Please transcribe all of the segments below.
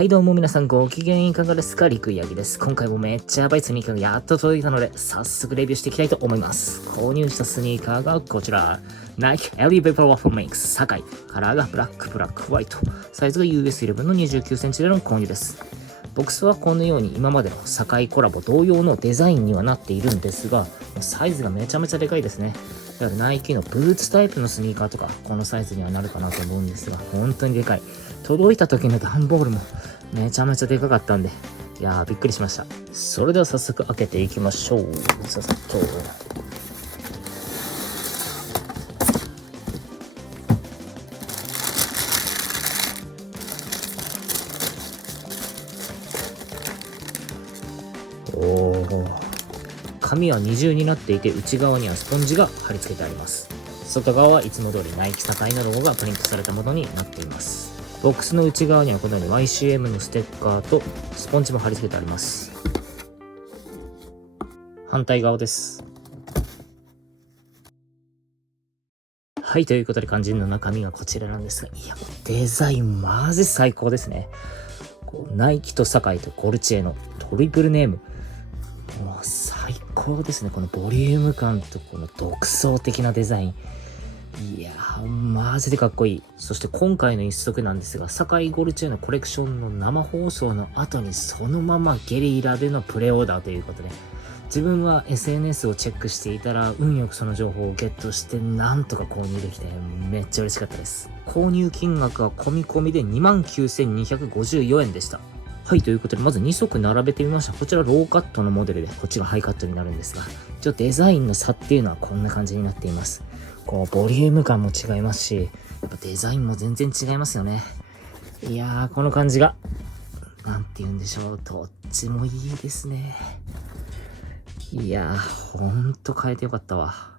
はいどうも皆さんご機嫌いかがですか？リクイヤギです。今回もめっちゃやばいスニーカーがやっと届いたので、早速レビューしていきたいと思います。購入したスニーカーがこちら。Nike Air Vapor Waffle Mix 堺。カラーがブラック、ホワイト。サイズが US11 の29センチでの購入です。ボックスはこのように今までの堺コラボ同様のデザインにはなっているんですが、サイズがめちゃめちゃでかいですね。だからナイキのブーツタイプのスニーカーとかこのサイズにはなるかなと思うんですが、本当にでかい。届いた時の段ボールもめちゃめちゃでかかったんで、いやーびっくりしました。それでは早速開けていきましょう。ささっと。紙は二重になっていて、内側にはスポンジが貼り付けてあります。外側はいつも通りナイキ堺のロゴがプリントされたものになっています。ボックスの内側にはこのように YCM のステッカーとスポンジも貼り付けてあります。反対側です。はい、ということで肝心の中身がこちらなんですが、いや、デザインマジ最高ですね。ナイキと堺とゴルチエのトリプルネーム。もう最高ですね。このボリューム感とこの独創的なデザイン。いやー、マジでかっこいい。そして今回の一足なんですが、堺ゴルチェのコレクションの生放送の後にそのままゲリラでのプレオーダーということで、自分は SNS をチェックしていたら運よくその情報をゲットしてなんとか購入できてめっちゃ嬉しかったです。購入金額は込み込みで 29,254 円でした。はい、ということでまず2足並べてみました。こちらローカットのモデルで、こっちがハイカットになるんですが、一応デザインの差っていうのはこんな感じになっています。こうボリューム感も違いますし、やっぱデザインも全然違いますよね。いやー、この感じがなんて言うんでしょう、どっちもいいですね。いやー、ほんと変えてよかったわ。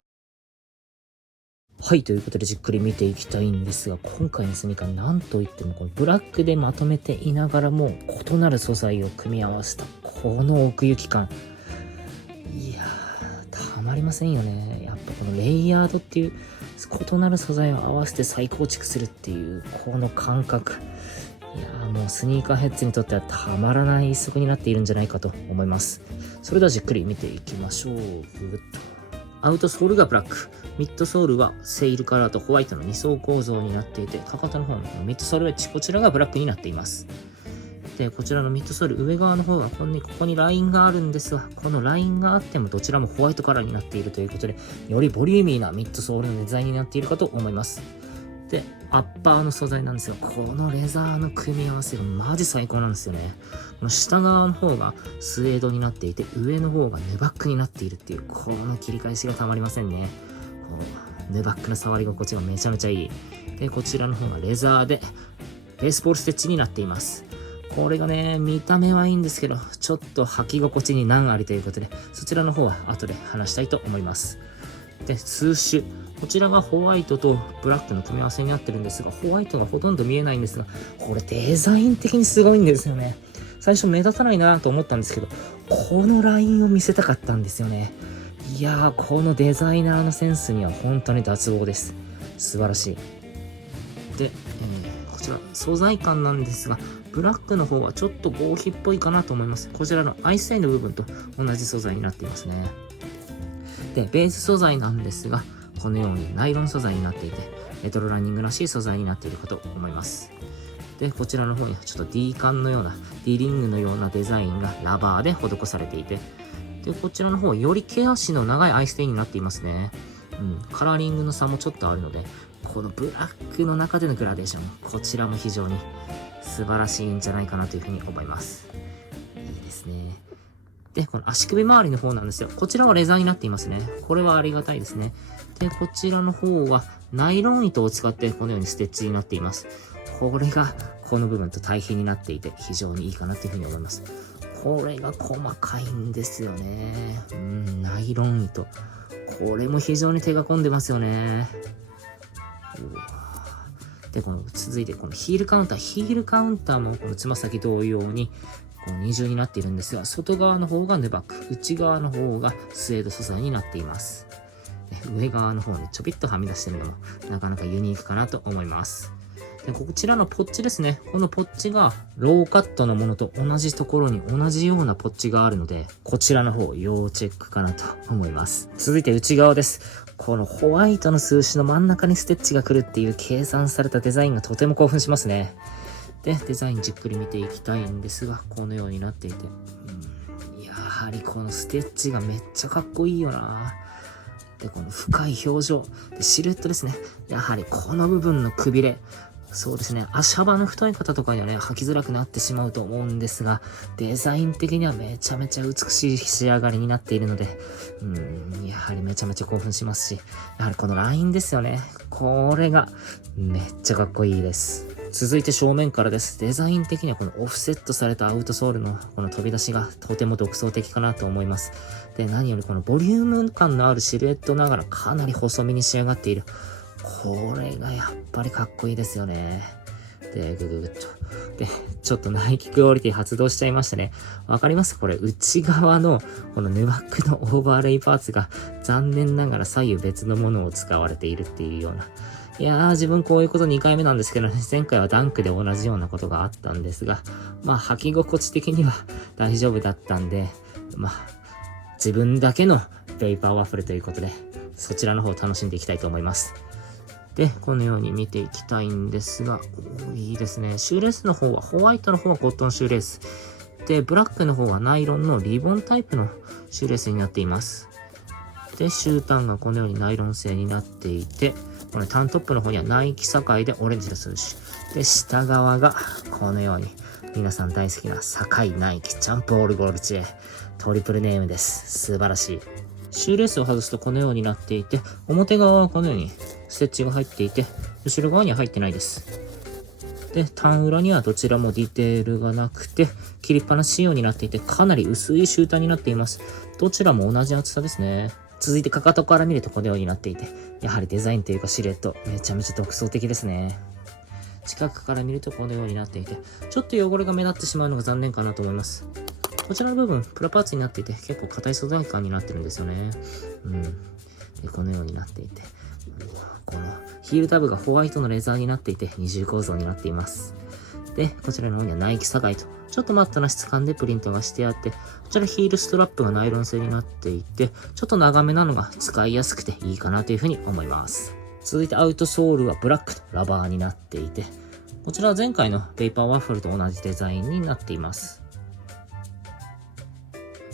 はい、ということでじっくり見ていきたいんですが、今回のスニーカーなんといってもこのブラックでまとめていながらも異なる素材を組み合わせたこの奥行き感。いやー、たまりませんよね。やっぱこのレイヤードっていう異なる素材を合わせて再構築するっていうこの感覚。いやー、もうスニーカーヘッズにとってはたまらない一足になっているんじゃないかと思います。それではじっくり見ていきましょう。アウトソールがブラック、ミッドソールはセイルカラーとホワイトの2層構造になっていて、かかとの方のミッドソールウェッジ、こちらがブラックになっています。で、こちらのミッドソール上側の方はここにラインがあるんですが、このラインがあってもどちらもホワイトカラーになっているということで、よりボリューミーなミッドソールのデザインになっているかと思います。で、アッパーの素材なんですが、このレザーの組み合わせがマジ最高なんですよね。この下側の方がスエードになっていて、上の方がヌバックになっているっていう、この切り返しがたまりませんね。ヌバックの触り心地がめちゃめちゃいい。で、こちらの方がレザーで、ベースボールステッチになっています。これがね、見た目はいいんですけど、ちょっと履き心地に難ありということで、そちらの方は後で話したいと思います。で、スーシュ。こちらがホワイトとブラックの組み合わせになってるんですが、ホワイトがほとんど見えないんですが、これデザイン的にすごいんですよね。最初目立たないなと思ったんですけど、このラインを見せたかったんですよね。いやー、このデザイナーのセンスには本当に脱帽です。素晴らしい。で、こちら素材感なんですが、ブラックの方はちょっと合皮っぽいかなと思います。こちらのアイスアイの部分と同じ素材になっていますね。で、ベース素材なんですが、このようにナイロン素材になっていて、レトロランニングらしい素材になっているかと思います。で、こちらの方にはちょっと D カンのような、D リングのようなデザインがラバーで施されていて、で、こちらの方はより毛足の長いアイステインになっていますね。カラーリングの差もちょっとあるので、このブラックの中でのグラデーション、こちらも非常に素晴らしいんじゃないかなというふうに思います。いいですね。で、この足首周りの方なんですよ。こちらはレザーになっていますね。これはありがたいですね。で、こちらの方はナイロン糸を使ってこのようにステッチになっています。これがこの部分と対比になっていて非常にいいかなというふうに思います。これが細かいんですよね。ナイロン糸。これも非常に手が込んでますよね。で、続いてこのヒールカウンター。ヒールカウンターもこのつま先同様にこの二重になっているんですが、外側の方がヌバック、内側の方がスエード素材になっています。上側の方にちょびっとはみ出してるのもなかなかユニークかなと思います。で、こちらのポッチですね。このポッチがローカットのものと同じところに同じようなポッチがあるので、こちらの方要チェックかなと思います。続いて内側です。このホワイトの数字の真ん中にステッチが来るっていう計算されたデザインがとても興奮しますね。で、デザインじっくり見ていきたいんですが、このようになっていて、やはりこのステッチがめっちゃかっこいいよな。で、この深い表情でシルエットですね。やはりこの部分のくびれ、そうですね、足幅の太い方とかにはね、履きづらくなってしまうと思うんですが、デザイン的にはめちゃめちゃ美しい仕上がりになっているので、やはりめちゃめちゃ興奮しますし、やはりこのラインですよね。これがめっちゃかっこいいです。続いて正面からです。デザイン的にはこのオフセットされたアウトソールのこの飛び出しがとても独創的かなと思います。で、何よりこのボリューム感のあるシルエットながらかなり細身に仕上がっている。これがやっぱりかっこいいですよね。で、ぐぐぐっと。で、ちょっとナイキクオリティ発動しちゃいましたね。わかります？これ内側のこのヌバックのオーバーレイパーツが残念ながら左右別のものを使われているっていうような。いやー、自分こういうこと2回目なんですけどね、前回はダンクで同じようなことがあったんですが、まあ履き心地的には大丈夫だったんで、まあ自分だけのペーパーワッフルということで、そちらの方を楽しんでいきたいと思います。で、このように見ていきたいんですが、いいですね。シューレースの方は、ホワイトの方はコットンシューレース。で、ブラックの方はナイロンのリボンタイプのシューレースになっています。で、終端がこのようにナイロン製になっていて、このタントップの方にはナイキ堺でオレンジの数字。で、下側がこのように皆さん大好きな堺ナイキジャンプオールゴルチェトリプルネームです。素晴らしい。シューレースを外すとこのようになっていて、表側はこのようにステッチが入っていて、後ろ側には入ってないです。で、単裏にはどちらもディテールがなくて、切りっぱなし仕様になっていて、かなり薄いシューターになっています。どちらも同じ厚さですね。続いてかかとから見るとこのようになっていて、やはりデザインというかシルエット、めちゃめちゃ独創的ですね。近くから見るとこのようになっていて、ちょっと汚れが目立ってしまうのが残念かなと思います。こちらの部分、プラパーツになっていて、結構硬い素材感になってるんですよね。で、このようになっていて、このヒールタブがホワイトのレザーになっていて、二重構造になっています。で、こちらの方にはナイキ堺と、ちょっとマットな質感でプリントがしてあって、こちらヒールストラップがナイロン製になっていて、ちょっと長めなのが使いやすくていいかなというふうに思います。続いてアウトソールはブラックとラバーになっていて、こちらは前回のペーパーワッフルと同じデザインになっています。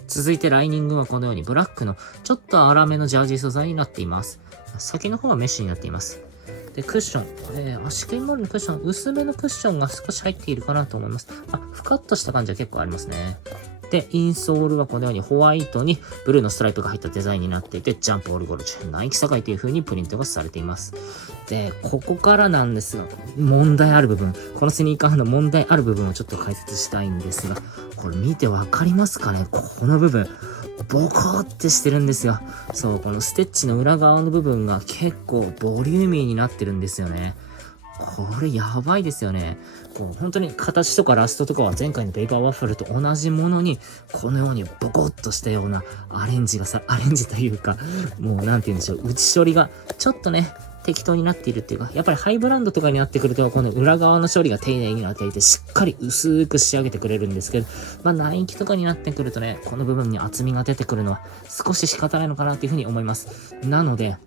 続いてライニングはこのようにブラックのちょっと粗めのジャージ素材になっています。先の方はメッシュになっています。で、クッション。足首周りのクッション、薄めのクッションが少し入っているかなと思います。ふかっとした感じは結構ありますね。で、インソールはこのようにホワイトにブルーのストライプが入ったデザインになっていて、ジャンプオールゴルチ、ナイキ堺という風にプリントがされています。で、ここからなんですが、問題ある部分、このスニーカーの問題ある部分をちょっと解説したいんですが、これ見てわかりますかね？この部分。ボコーってしてるんですよ。そう、このステッチの裏側の部分が結構ボリューミーになってるんですよね。これやばいですよね。こう本当に形とかラストとかは前回のペーパーワッフルと同じものに、このようにボコッとしたようなアレンジというか、もうなんて言うんでしょう、内処理がちょっとね、適当になっているっていうか、やっぱりハイブランドとかになってくると、この裏側の処理が丁寧になっていて、しっかり薄く仕上げてくれるんですけど、ナイキとかになってくるとね、この部分に厚みが出てくるのは少し仕方ないのかなというふうに思います。なので、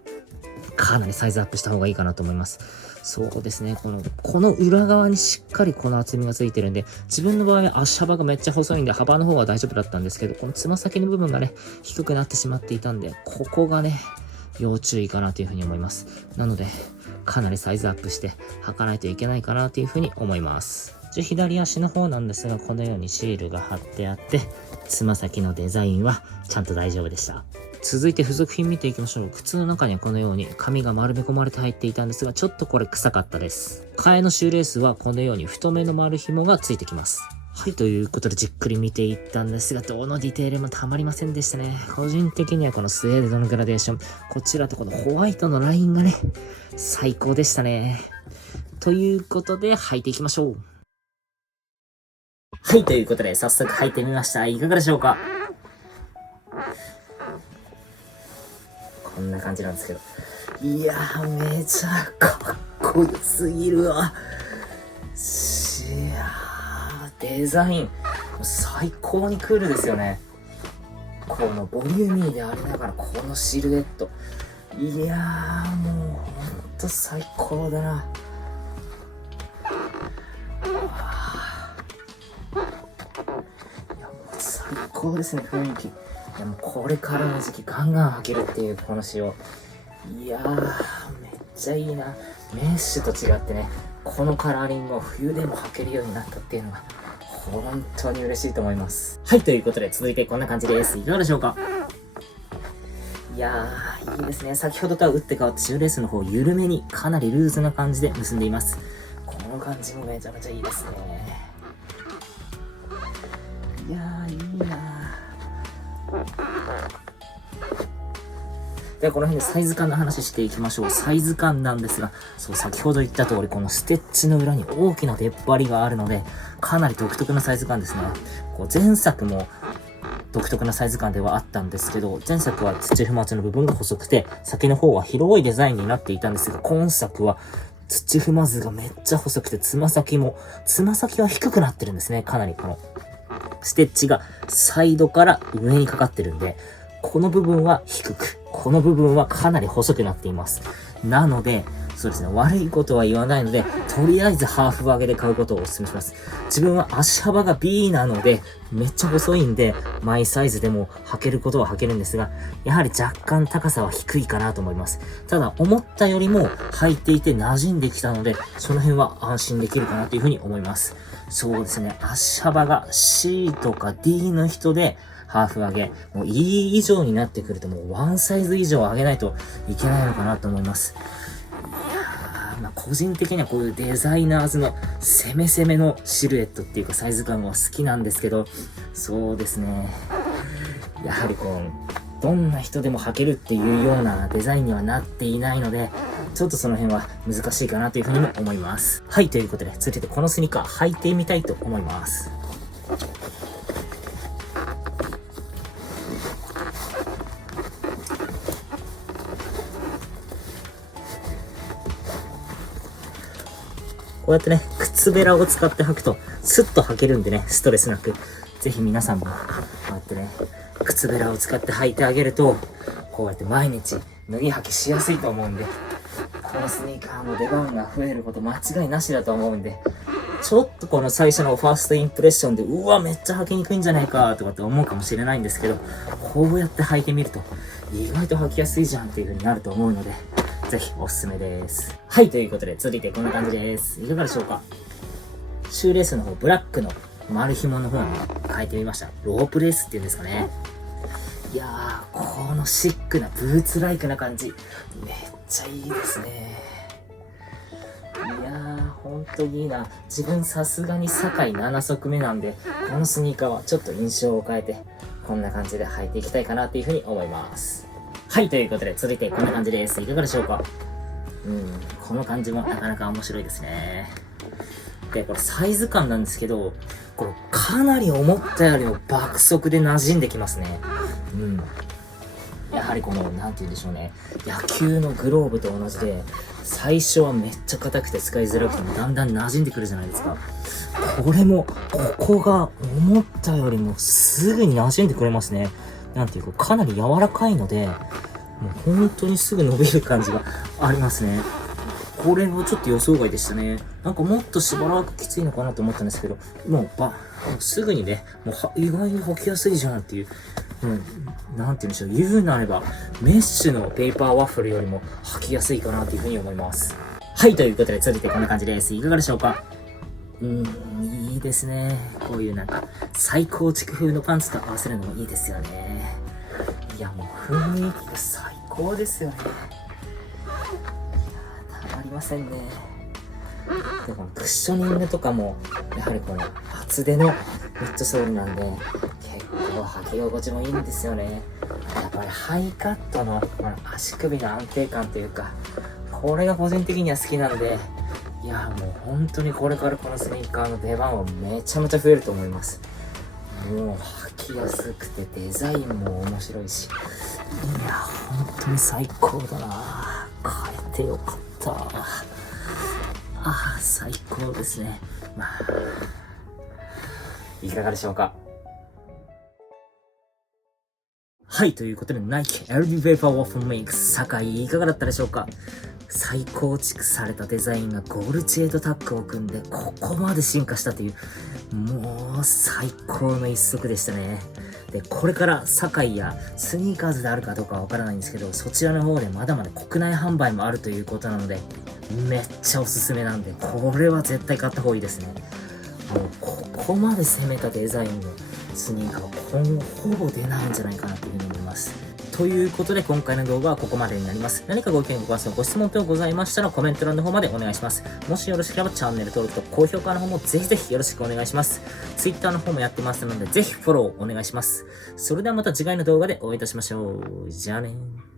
かなりサイズアップした方がいいかなと思います。そうですね、この裏側にしっかりこの厚みがついてるんで、自分の場合は足幅がめっちゃ細いんで、幅の方は大丈夫だったんですけど、このつま先の部分がね、低くなってしまっていたんで、ここがね、要注意かなというふうに思います。なので、かなりサイズアップして履かないといけないかなというふうに思います。左足の方なんですが、このようにシールが貼ってあって、つま先のデザインはちゃんと大丈夫でした。続いて付属品見ていきましょう。靴の中にはこのように紙が丸め込まれて入っていたんですが、ちょっとこれ臭かったです。替えのシューレースはこのように太めの丸紐がついてきます。はい、ということでじっくり見ていったんですが、どのディテールもたまりませんでしたね。個人的にはこのスウェーデンのグラデーション、こちらとこのホワイトのラインがね、最高でしたね。ということで履いていきましょう。はい、ということで早速履いてみました。いかがでしょうか？こんな感じなんですけど。いやー、めちゃかっこよすぎるわ。デザイン最高にクールですよね。このボリューミーでありながらこのシルエット、いやーもうほんと最高だな。いやもう最高ですね、雰囲気。いやもうこれからの時期ガンガン履けるっていうこの仕様、いやーめっちゃいいな。メッシュと違ってね、このカラーリングを冬でも履けるようになったっていうのが本当に嬉しいと思います。はい、ということで続いてこんな感じです。いかがでしょうか。いやーいいですね。先ほどとは打って変わってシューレースの方緩めにかなりルーズな感じで結んでいます。この感じもめちゃめちゃいいですね。いやーいいなー。ではこの辺でサイズ感の話していきましょう。サイズ感なんですが、そう先ほど言った通りこのステッチの裏に大きな出っ張りがあるので、かなり独特なサイズ感ですね。こう前作も独特なサイズ感ではあったんですけど、前作は土踏まずの部分が細くて、先の方は広いデザインになっていたんですが、今作は土踏まずがめっちゃ細くて、つま先は低くなってるんですね。かなりこのステッチがサイドから上にかかってるんで、この部分は低く、この部分はかなり細くなっています。なので、そうですね、悪いことは言わないので、とりあえずハーフ上げで買うことをお勧めします。自分は足幅が B なので、めっちゃ細いんで、マイサイズでも履けることは履けるんですが、やはり若干高さは低いかなと思います。ただ、思ったよりも履いていて馴染んできたので、その辺は安心できるかなというふうに思います。そうですね、足幅が C とか D の人で、ハーフ上げ、もう E 以上になってくるともうワンサイズ以上上げないといけないのかなと思います。個人的にはこういうデザイナーズの攻め攻めのシルエットっていうかサイズ感が好きなんですけど、そうですね。やはりこう、どんな人でも履けるっていうようなデザインにはなっていないので、ちょっとその辺は難しいかなというふうにも思います。はい、ということで、続いてこのスニーカー履いてみたいと思います。こうやってね、靴べらを使って履くと、スッと履けるんでね、ストレスなく。ぜひ皆さんも、こうやってね、靴べらを使って履いてあげると、こうやって毎日脱ぎ履きしやすいと思うんで、このスニーカーの出番が増えること間違いなしだと思うんで、ちょっとこの最初のファーストインプレッションで、うわ、めっちゃ履きにくいんじゃないかとかって思うかもしれないんですけど、こうやって履いてみると、意外と履きやすいじゃんっていう風になると思うので、ぜひおすすめです。はい、ということで、続いてこんな感じです。いかがでしょうか。シューレースの方、ブラックの丸紐の方に変えてみました。ロープレースっていうんですかね。いやー、このシックなブーツライクな感じ、めっちゃいいですね。いやー、ほんとにいいな。自分さすがに堺7足目なんで、このスニーカーはちょっと印象を変えて、こんな感じで履いていきたいかなというふうに思います。はい、ということで、続いてこんな感じです。いかがでしょうか。この感じもなかなか面白いですね。で、これサイズ感なんですけど、これかなり思ったよりも爆速で馴染んできますね。やはりこの、なんて言うんでしょうね。野球のグローブと同じで、最初はめっちゃ硬くて使いづらくてもだんだん馴染んでくるじゃないですか。これも、ここが思ったよりもすぐに馴染んでくれますね。なんていうか、かなり柔らかいので、もう本当にすぐ伸びる感じがありますね。これはちょっと予想外でしたね。なんかもっとしばらくきついのかなと思ったんですけど、もうすぐにね、意外に履きやすいじゃんっていう、なんて言うんでしょう、言うなれば、メッシュのペーパーワッフルよりも履きやすいかなというふうに思います。はい、ということで続いてこんな感じです。いかがでしょうか。いいですね。こういうなんか、再構築風のパンツと合わせるのもいいですよね。いや、もう雰囲気が最高ですよね。たまりませんね。で、このクッショニングとかも、やはりこの厚手のミッドソールなんで、結構履き心地もいいんですよね。やっぱりハイカットのこの足首の安定感というか、これが個人的には好きなんで、いやもう本当にこれからこのスニーカーの出番はめちゃめちゃ増えると思います。もう履きやすくてデザインも面白いし、いや本当に最高だな。買えてよかった。ああ、最高ですね。まあ、いかがでしょうか。はい、ということで、ナイキ LD ペーパーワッフルメイク、酒井いかがだったでしょうか。再構築されたデザインがゴールチェードタッグを組んで、ここまで進化したという、もう最高の一足でしたね。で、これから酒井やスニーカーズであるかどうかはわからないんですけど、そちらの方でまだまだ国内販売もあるということなので、めっちゃおすすめなんで、これは絶対買った方がいいですね。もうここまで攻めたデザインのスニーカーは今後ほぼ出ないんじゃないかなというふうに思います。ということで今回の動画はここまでになります。何かご意見ご感想ご質問等ございましたらコメント欄の方までお願いします。もしよろしければチャンネル登録と高評価の方もぜひぜひよろしくお願いします。Twitter の方もやってますのでぜひフォローお願いします。それではまた次回の動画でお会いいたしましょう。じゃあねー。